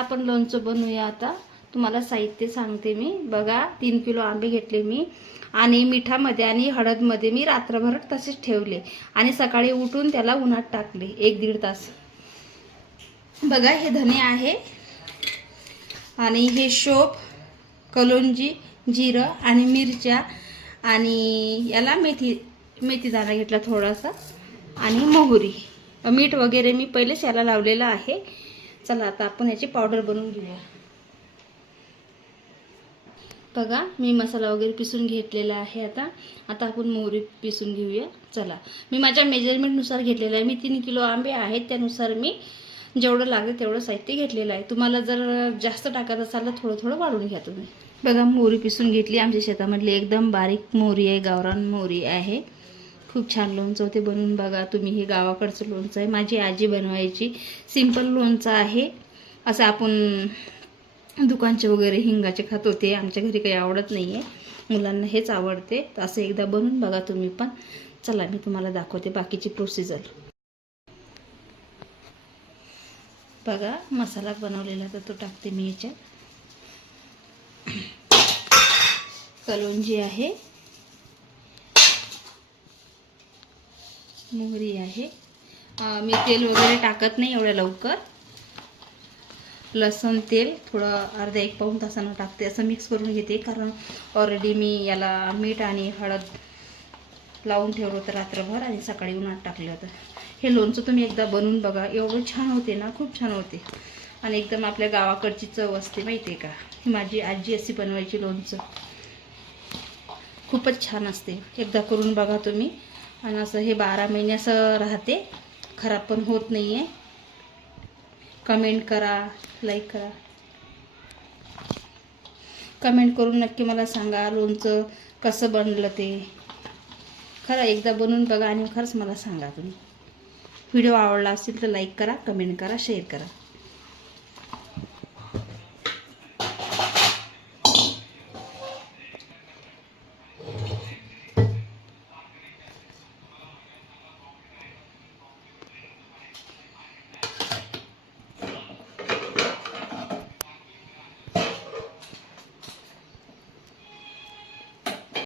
आपण लोणचं बनवूया आता. तुम्हाला साहित्य सांगते मी. बघा 3 किलो आंबे घेतले मी आणि मिठामध्ये आणि हळदमध्ये मी रात्रभर तसेच ठेवले आणि सकाळी उठून त्याला उन्हात टाकले 1-1.5 तास. बघा हे धने आहे आणि हे शोप, कलोंजी, जिरं आणि मिरच्या आणि याला मेथी दाणा घेतला थोडासा आणि मोहरी. मीठ वगैरे मी पहिलेच याला लावलेलं आहे. चला आता आपण याची पावडर बनवून घेऊया. बघा मी मसाला वगैरे पिसून घेतलेला आहे. आता आपण मोहरी पिसून घेऊया. चला मी माझ्या मेजरमेंटनुसार घेतलेलं आहे. मी 3 किलो आंबे आहेत त्यानुसार मी जेवढं लागेल तेवढं साहित्य घेतलेलं आहे. तुम्हाला जर जास्त टाकायचं असाल तर थोडं थोडं वाढवून घ्या तुम्ही. बघा मोहरी पिसून घेतली. आमच्या शेतामधली एकदम बारीक मोहरी आहे, गावरान मोहरी आहे. खूप छान लोणचं होते बनवून. बघा तुम्ही, हे गावाकडचं लोणचं आहे. माझी आजी बनवायची. सिंपल लोणचं आहे. असं आपण दुकानचे वगैरे हिंगाचे खात होते. आमच्या घरी काही आवडत नाही आहे, मुलांना हेच आवडते. तर असं एकदा बनवून बघा तुम्ही पण. चला मी तुम्हाला दाखवते बाकीची प्रोसिजर. बघा मसाला बनवलेला तर तो टाकते मी याच्यात. कलोंजी आहे, मोहरी आहे. मी तेल वगैरे टाकत नाही एवढ्या लवकर. लसूण तेल थोडं अर्धा-1 पाऊण तासानं टाकते. असं मिक्स करून घेते कारण ऑलरेडी मी याला मीठ आणि हळद लावून ठेवलं होतं रात्रभर आणि सकाळी उन्हात टाकलं होतं. हे लोणचं तुम्ही एकदा बनवून बघा. एवढं छान होते ना, खूप छान होते आणि एकदम आपल्या गावाकडची चव असते माहिती आहे का. ही माझी आजी अशी बनवायची लोणचं, खूपच छान असते. एकदा करून बघा तुम्ही. आणि असं हे 12 महिने असं राहते, खराब पण होत नाही आहे. कमेंट करा, लाईक करा. कमेंट करून नक्की मला सांगा लोणचं कसं बनलं ते. खरं एकदा बनवून बघा आणि खरंच मला सांगा तुम्ही. व्हिडिओ आवडला असेल तर लाईक करा, कमेंट करा, शेअर करा.